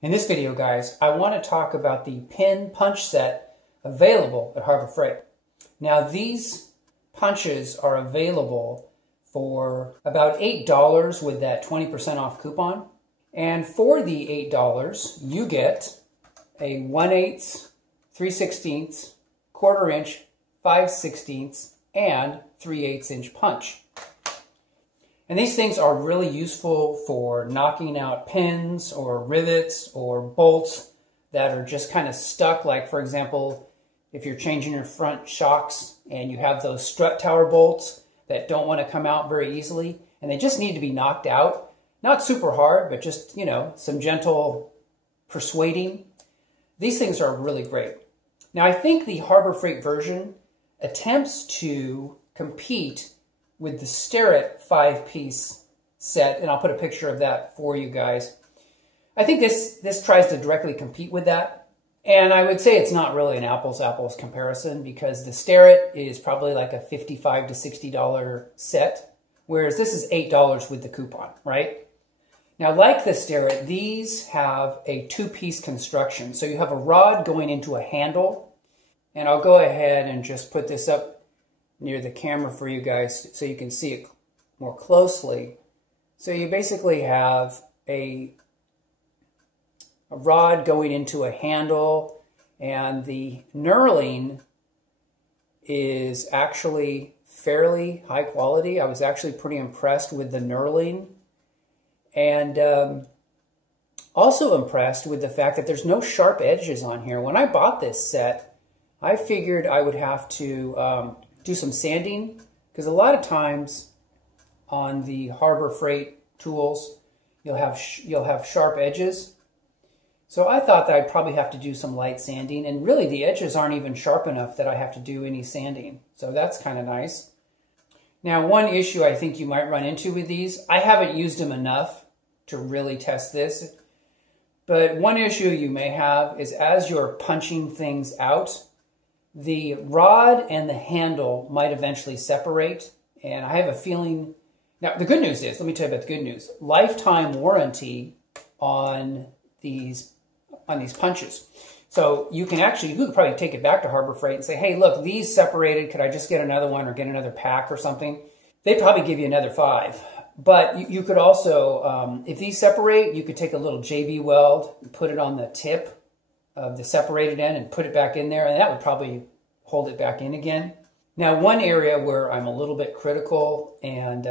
In this video, guys, I want to talk about the pin punch set available at Harbor Freight. Now, these punches are available for about $8 with that 20% off coupon. And for the $8, you get a 1/8, 3/16, 1/4 inch, 5/16, and 3/8 inch punch. And these things are really useful for knocking out pins or rivets or bolts that are just kind of stuck. Like, for example, if you're changing your front shocks and you have those strut tower bolts that don't want to come out very easily, and they just need to be knocked out. Not super hard, but just, you know, some gentle persuading. These things are really great. Now, I think the Harbor Freight version attempts to compete with the Starrett 5-piece set, and I'll put a picture of that for you guys. I think this tries to directly compete with that, and I would say it's not really an apples-apples comparison because the Starrett is probably like a $55 to $60 set, whereas this is $8 with the coupon, right? Now, like the Starrett, these have a 2-piece construction. So you have a rod going into a handle, and I'll go ahead and just put this up near the camera for you guys so you can see it more closely. So you basically have a rod going into a handle, and the knurling is actually fairly high quality. I was actually pretty impressed with the knurling, and also impressed with the fact that there's no sharp edges on here. When I bought this set, I figured I would have to do some sanding, because a lot of times on the Harbor Freight tools you'll have sharp edges. So I thought that I'd probably have to do some light sanding, and really the edges aren't even sharp enough that I have to do any sanding. So that's kind of nice. Now, one issue I think you might run into with these, I haven't used them enough to really test this, but one issue you may have is as you're punching things out, the rod and the handle might eventually separate, and I have a feeling... Now, the good news is, let me tell you about the good news. Lifetime warranty on these punches. So you could probably take it back to Harbor Freight and say, hey, look, these separated. Could I just get another one or get another pack or something? They'd probably give you another $5. But you could also, if these separate, you could take a little JB weld and put it on the tip of the separated end and put it back in there, and that would probably hold it back in again. Now, one area where I'm a little bit critical, and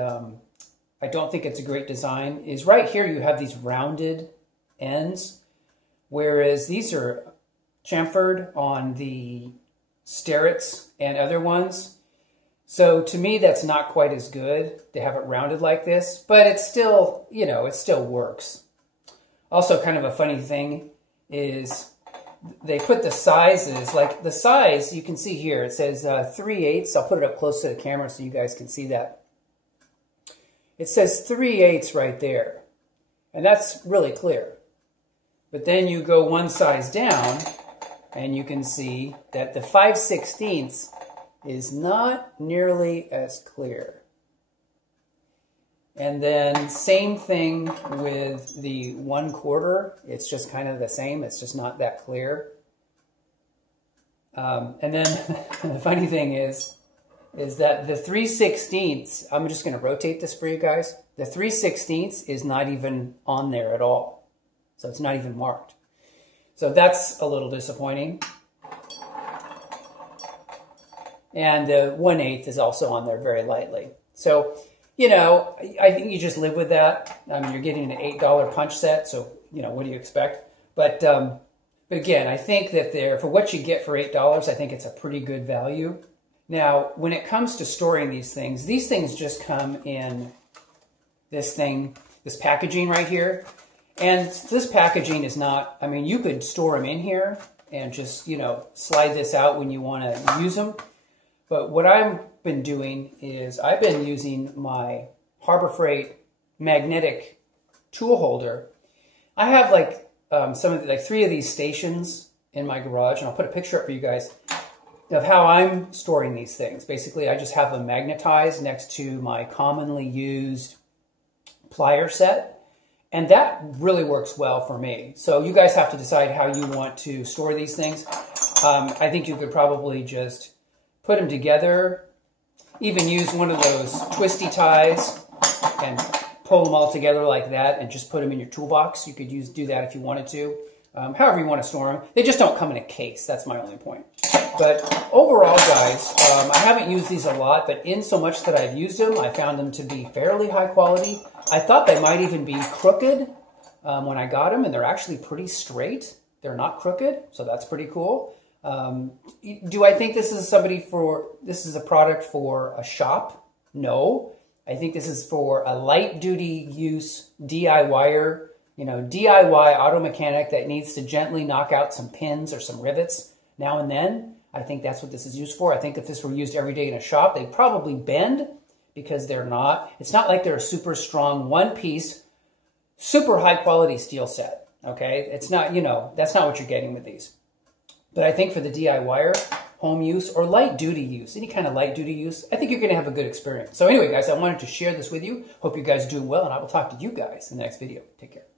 I don't think it's a great design, is right here you have these rounded ends, whereas these are chamfered on the Starretts and other ones. So to me, that's not quite as good to have it rounded like this, but it's still, you know, it still works. Also, kind of a funny thing is they put the sizes, like the size, you can see here, it says 3/8. I'll put it up close to the camera so you guys can see that. It says 3/8 right there, and that's really clear. But then you go one size down, and you can see that the 5/16 is not nearly as clear. And then same thing with the 1/4. It's just kind of the same. It's just not that clear. And then the funny thing is that the 3/16, I'm just going to rotate this for you guys. The 3/16 is not even on there at all. So it's not even marked. So that's a little disappointing. And the 1/8 is also on there very lightly. So, you know, I think you just live with that. I mean, you're getting an $8 punch set, so, you know, what do you expect? But again, I think that for what you get for $8, I think it's a pretty good value. Now, when it comes to storing these things just come in this packaging right here. And this packaging is not, I mean, you could store them in here and just, you know, slide this out when you want to use them. But what I've been doing is I've been using my Harbor Freight magnetic tool holder. I have like like 3 of these stations in my garage, and I'll put a picture up for you guys of how I'm storing these things. Basically, I just have them magnetized next to my commonly used plier set, And that really works well for me. So you guys have to decide how you want to store these things. I think you could probably just put them together, even use one of those twisty ties and pull them all together like that and just put them in your toolbox. You could do that if you wanted to. However you want to store them. They just don't come in a case. That's my only point. But overall, guys, I haven't used these a lot, but in so much that I've used them, I found them to be fairly high quality. I thought they might even be crooked when I got them, and they're actually pretty straight. They're not crooked, so that's pretty cool. Do I think this is a product for a shop? No. I think this is for a light-duty use DIYer, DIY auto mechanic that needs to gently knock out some pins or some rivets now and then. I think that's what this is used for. I think if this were used every day in a shop, they'd probably bend because it's not like they're a super strong one-piece, super high-quality steel set, okay? It's not, that's not what you're getting with these. But I think for the DIYer, home use, or light-duty use, any kind of light-duty use, I think you're going to have a good experience. So anyway, guys, I wanted to share this with you. Hope you guys do well, and I will talk to you guys in the next video. Take care.